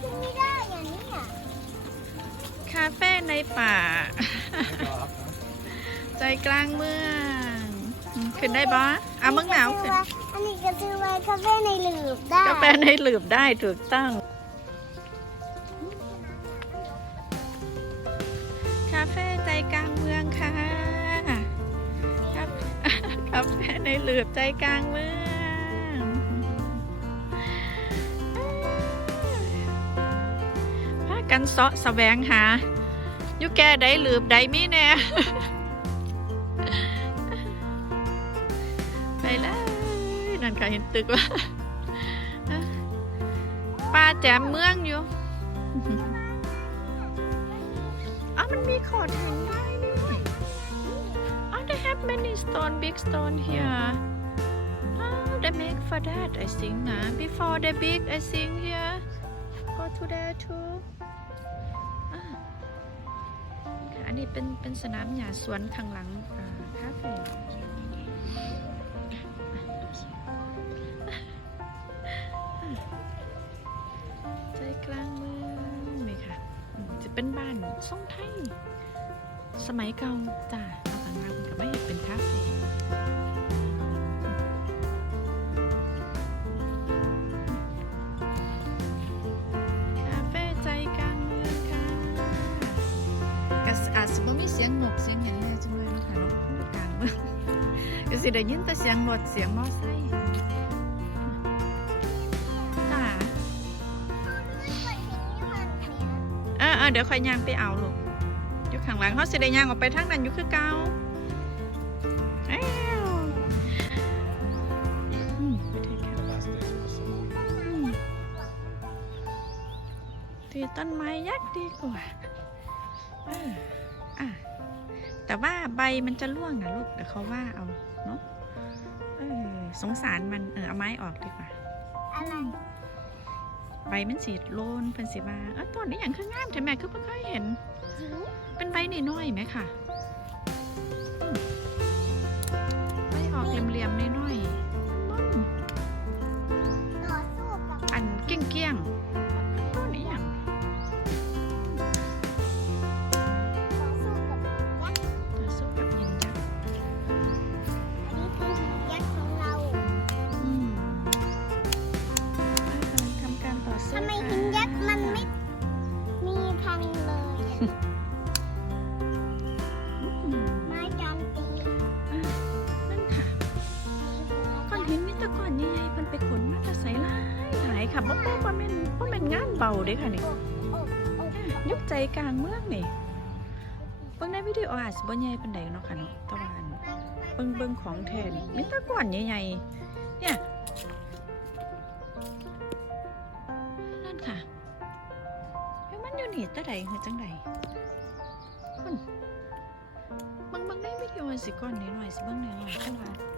ขึ้นไม่ได้อย่างนี้อะคาเฟ่ในป่า ใจกลางเมืองอืมขึ้นได้บออะเมืองหนาวขึ้นอันนี้ก็ซื้อไว้คาเฟ่ในหลืบได้กาแฟในหลืบได้ถูกต้อง คาเฟ่ใจกลางเมืองค่ะคาคาเฟ่ในหลืบใจกลางเมือง กันเสาะแสวงหาอยู่แก่ได้หลืบได้มีแน่ไปเลยนั่นค่ะเห็นตึกว่าป้าแจมเมืองอยู่อ๋อมันมีโขดหินได้นี่อ๋อ they have many stone big stone here oh they make for that I think นะ before they big I think here go to there too อันนี้เป็นเป็นสนามหญ้าสวนข้างหลังคาเฟ่ใจกลางเมืองนี่ค่ะ จะเป็นบ้านทรงไทย สมัยเก่าจ้าเอาต่างหากกับไม่เห็นเป็นคาเฟ่ ยงนกเสียงอย่างแน่จังเลยนะคะนกพูดกลางเมืองก็สิได้ยินแต่เสียงรถเสียงมอไซค์จ้าเออเออเดี๋ยวค่อยย่างไปเอาลูกอยู่ข้างหลังเขาสิได้ย่างออกไปทางนั้นอยู่คือเก่าแอ้วอืมไปเทแคอืมที่ต้นไม้ยักษ์ดีกว่าเอออะ แต่ว่าใบมันจะร่วงนะลูกเดี๋ยวเขาว่าเอาเนาะเออสงสารมันเออเอาไม้ออกดีกว่าอะไรใบมันสีโลนเป็นสีบาเออต้นนี้อย่างคืองามใช่ไหมคือไม่เคยเห็นจริงเป็นใบน้อยๆไหมค่ะอืมใบออกเหลี่ยมๆน้อย นงานเบาเด้ค่ะนี่ยุคใจกลางเมืองนี่เบิ่งในวิดีโออาจสิบ่ใหญ่ปานใดเนาะค่ะเนาะต่ว่าอันเบิ่งเบิ่งของแท้นี่มีตะก้อนใหญ่ๆเนี่ยนั่นค่ะเฮ้ยมันอยู่นี่ตะใดคือจังใดคุณเบิ่งเบิ่งในวิดีโอสิก้อนน้อยๆสิเบิ่งน้อยๆต่ว่าไหน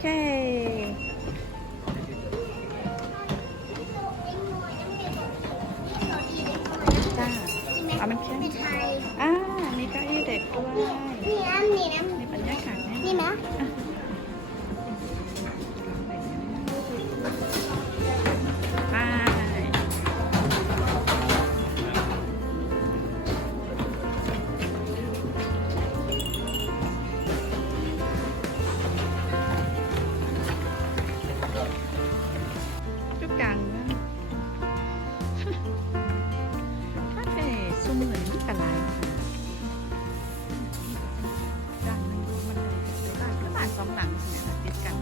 เคจ้าเอามันขึ้นไม่ไทยอ่ามีเก้าอี้เด็กด้วยนี่น้ำนี่น้มี หลังเนี่ยติดกัน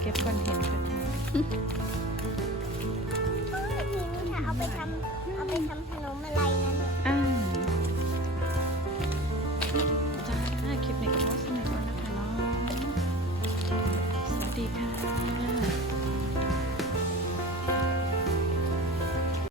เก็บก่อนเห็นก่ะเอาไปทำเอาไปทำ